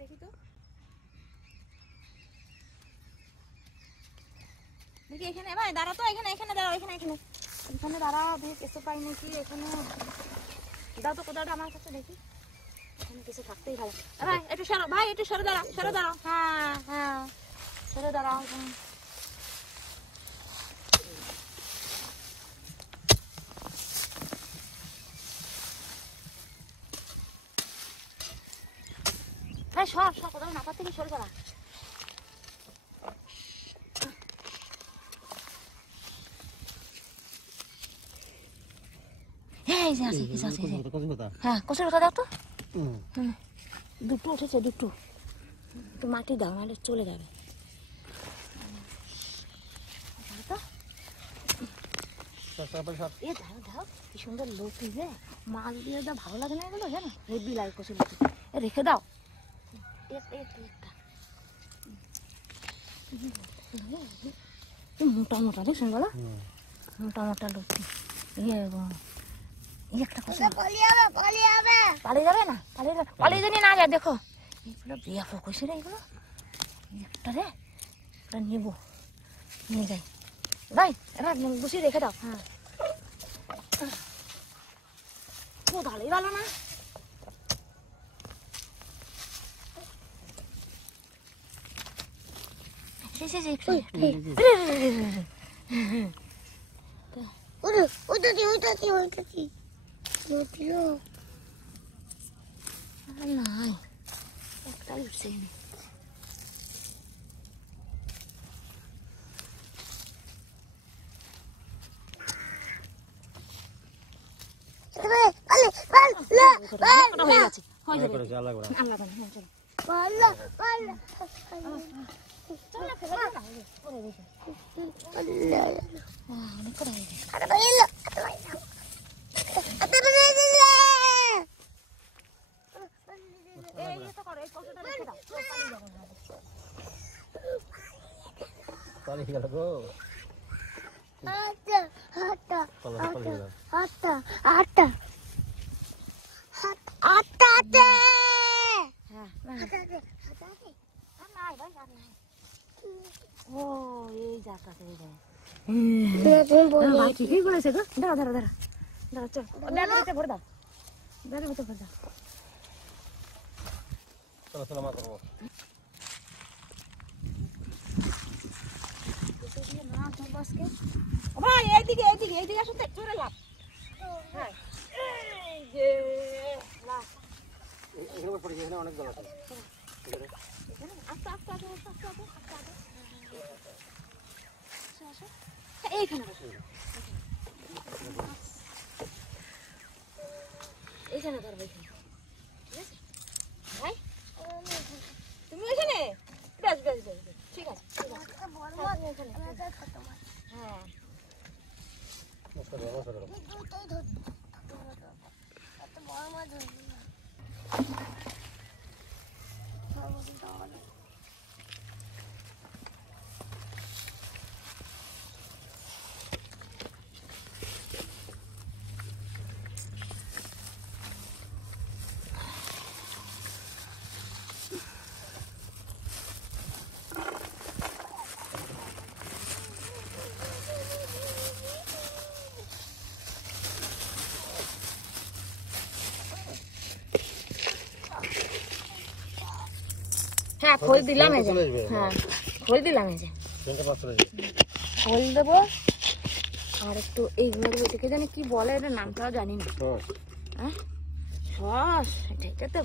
দেখি তো দেখি এখানে ভাই দাঁড়া তো এখানে দাঁড়াও এখানে দাঁড়াও দেখি কিছু পাই নাকি এখানে দাও তো কোদালটা আমার কাছে দেখি এখানে কিছু থাকতেই ভালো ভাই একটু সরে দাঁড়াও হ্যাঁ সরে দাঁড়াও ভাই সর কোদাল মাথা থেকে সরে দাঁড়া হ্যাঁ কচুর কথা দাও তো দুটো উঠেছে দুটো একটু মাটি দাও নাহলে চলে যাবে কি সুন্দর লতি যে মাছ দিয়ে দাও ভালো লাগে না এগুলো জানো হেভি লাগে কচুর লতি রেখে দাও মোটা মোটা দেখছেন বলো মোটা মোটা লতি একটা পালিয়ে যাবে না পালিয়ে জানি না যায় দেখো এগুলো বিয়া ফোকসে রে এগুলো একটা রে একটা নেবো নিয়ে যাই ভাই এবার বসিয়ে রেখে দাও হ্যাঁ কোদালেই ভালো না নাই একটাই উঠছে ঠিকই করেছে গো দাঁড়া চল ভরে দাও ব্যাগের ভিতরে ভরে দাও চলো মা করবো ভাই এইদিকে আসো তো একটু লাভ হ্যাঁ এই যে লাভ এখানে পড়ে এখানে অনেক জল আছে আস্তে এইখানে বসো এইখানে ধরো এইখানে ঠিক আছে ভাই তুমি ওইখানে বেশ ঠিক আছে হ্যাঁ হ্যাঁ খোল দিলাম এই যে হ্যাঁ খোল দিলাম এই যে খোল দেবো আর একটু এইগুলো এটাকে জানি কি বলে এটা নামটাও জানি না হ্যাঁ সস এটা তো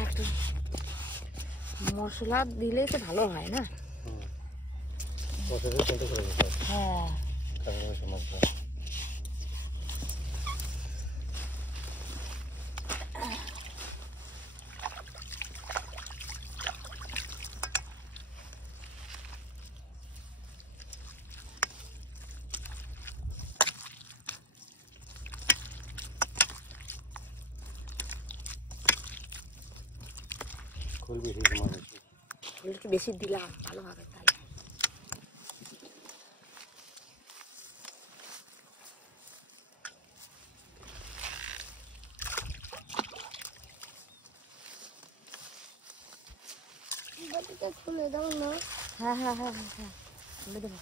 একটু মশলা দিলেই তো ভালো হয় না হ্যাঁ খোল বেশি তোমার খোল একটু বেশি দিলাম ভালো হবে তাহলে। খুলে দাও না। হ্যাঁ হ্যাঁ হ্যাঁ হ্যাঁ হ্যাঁ খুলে দেবো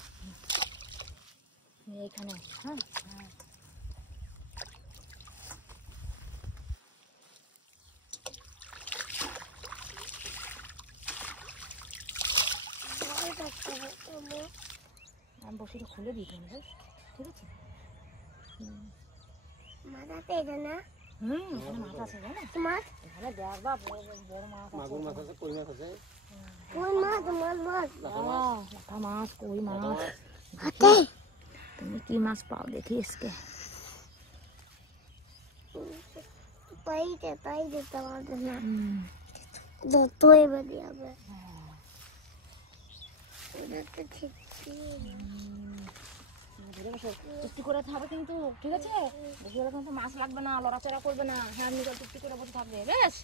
এইখানে। হ্যাঁ হ্যাঁ আমি বসে খুলে দিই ঠিক আছে। মাথাতে এটা না এখানে মাছ আছে জানো মাছ এখানে দেখবা বড় বড় মাছ আছে। মাগুর মাছ আছে, কই মাছ আছে, কোন মাছ মাছ মাছ লাটা মাছ কই মাছ। হাতে তুমি কি মাছ পাও দেখি इसके। পাইতে তোমাদের না যতই বাড়ি হবে এটা তো ঠিক চুপটি করে থাকবে কিন্তু ঠিক আছে। বেশি হলে কিন্তু মাছ লাগবে না, লড়াচড়া করবে না। হ্যাঁ নিজে চুপটি করে বসে থাকবে বেশ।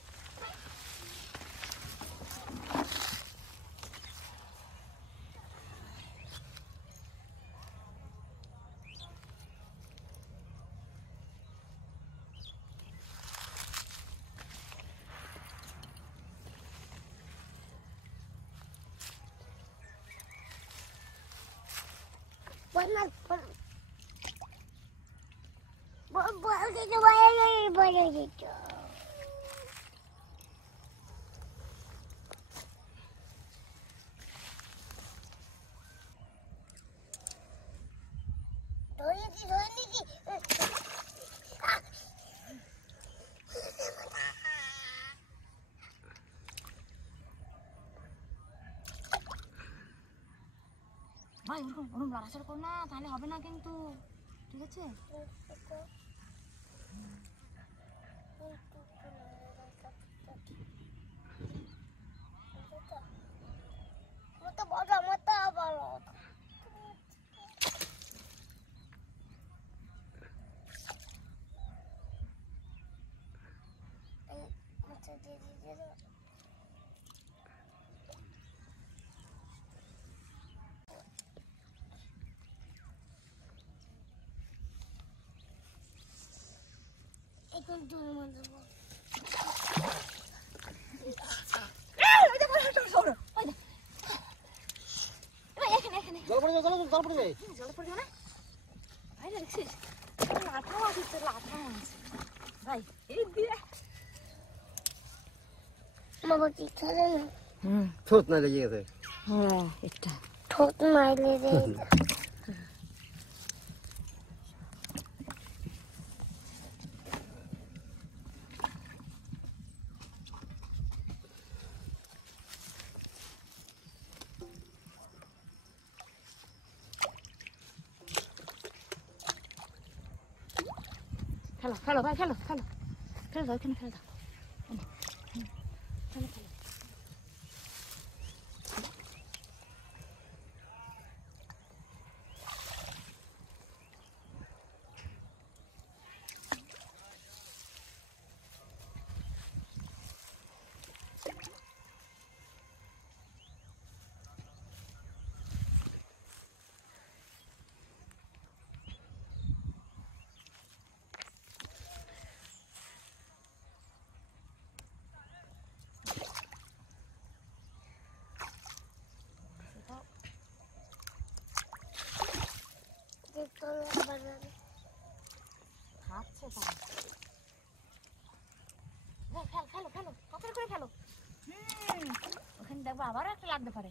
Buenas por ভাই ওরকম ওরকম লড়াচড়া করো না, তাহলে হবে না কিন্তু ঠিক আছে। এখন তোর মধ্যে জল পড়ে যাবে, জল পড়ে যাবে। জল পড়ে যাবে না ভাই দেখছিস লাঠা মাছ আছে, লাঠা মাছ ভাই এই দিয়ে বাবা কি খাবে না ঠোঁট না লেগে গেছে। হ্যাঁ এটা ঠোঁট মাইলে রে খেলো খেলো ভাই খেলো খেলো খেলো দাও এখানে খেলো দাও খেলো খেলো। খাচ্ছে তাই খেলো খেলো খেলো কত করে খেলো। ওখানে দেখবো আবার একটা লাগতে পারে।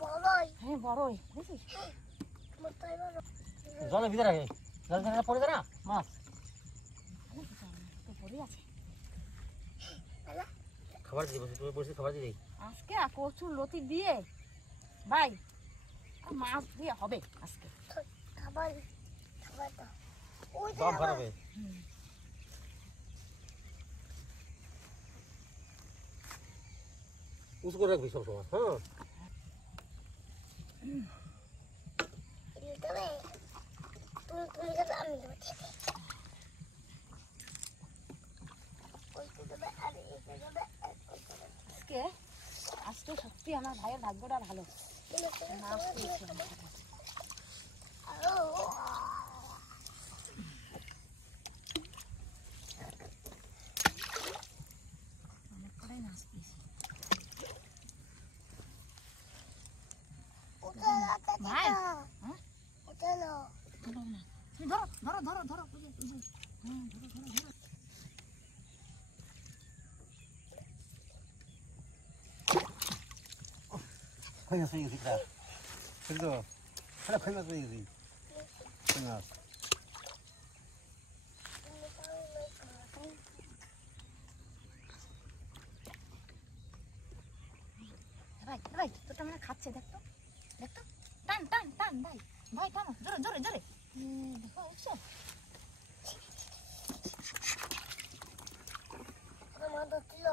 বড়ই হ্যাঁ বড়ই বুঝছিস জলের ভিতরে রাখে জলের ভিতরে পড়ে যায় না মাছ পড়ে আছে খাবার দিয়ে বসে তুমি বসে খাবার দিয়ে দেই আজকে কচুর লতি দিয়ে ভাই মাছ দিয়ে হবে আজকে খাবার খাবার দাও ওই দম খারাপে উঁচু করে রাখবি সবসময় হ্যাঁ তবে তুমি যাবে আমি যাবো ওই তো যাবে আর এই যাবে আজকে আজকে সত্যি আমার ভাইয়ের ভাগ্যটা ভালো মাছ পেয়েছে অনেক কটাই মাছ পেয়েছে ভাই হ্যাঁ চলো ধরো না তুমি ধরো ধরো ধরো ধরো বুঝে বুঝে হ্যাঁ ধরো ধরো ধরো কই মাছ হয়ে গেছি এটা কিন্তু এটা কই মাছ হয়ে গেছি কই মাছ ভাই ভাই তোটা মানে খাচ্ছে দেখতো দেখতো টান টান টান ভাই ভাই টানো জোরে জোরে জোরে দেখো উঠছো আমার তো ছিল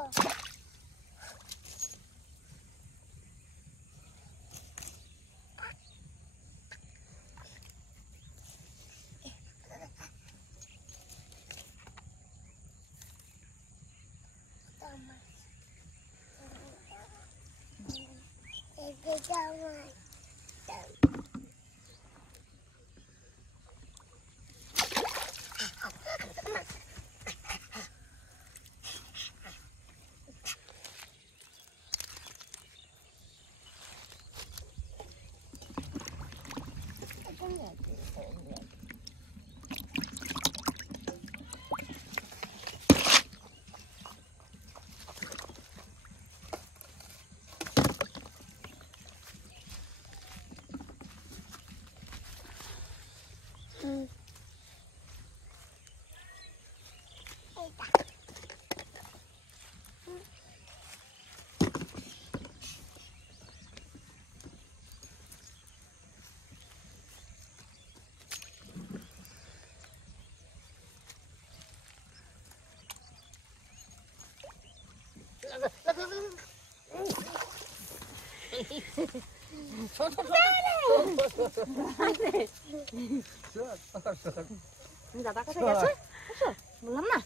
দাদা কাছে গেছে বুঝছো বললাম না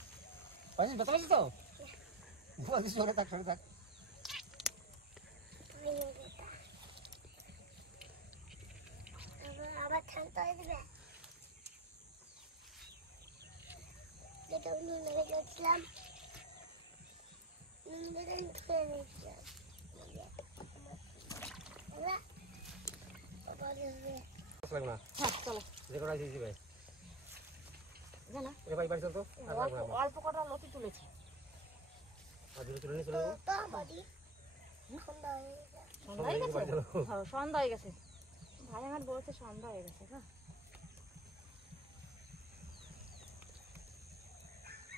পানি ব্যথা লাগছে তো বলিস সরে থাক আবার ঠান্ডা হয়ে যাবে যেটা নুন রেখেছিলাম নুন খেয়ে নিয়েছিলাম লাগবে না হ্যাঁ চলো যে কটা দিয়েছি ভাই জানা এ ভাই বাড়ি চল তো আর লাগবে না অল্প কটা লতি তুলেছি আর দুটো তুলে নিয়ে চলে যাবো তো বাড়ি ঠান্ডা হয়ে গেছে সন্ধ্যা হয়ে গেছে হ্যাঁ সন্ধ্যা হয়ে গেছে ভাই আমার বলছে সন্ধ্যা হয়ে গেছে হ্যাঁ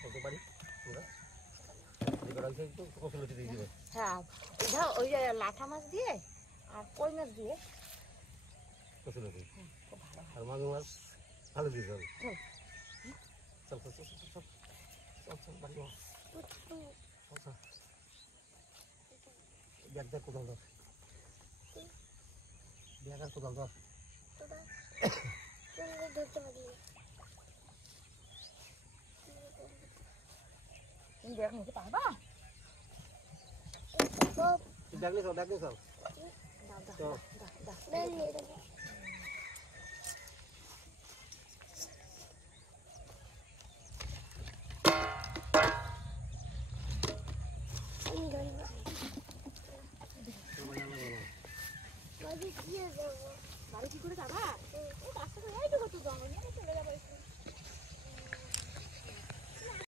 কত বাড়ি আমরা যে কটা দিয়েছি তো কত লুচি দিয়ে দিবে হ্যাঁ এটা ওই যে লাঠা মাছ দিয়ে আর কই মাছ দিয়ে কত লুচি খুব ভালো আর মাগুর মাছ ভালো দিয়ে চল চল। চল বাড়ি চল ব্যাগটা কোথাও দাও ব্যাগ আর কোথাও দাও তোরা ধরতে পারি তুমি দেখ নিতে পারবা ব্যাগ নিয়ে চল দাও দাও চল দাও বাড়ি কি করে যাবা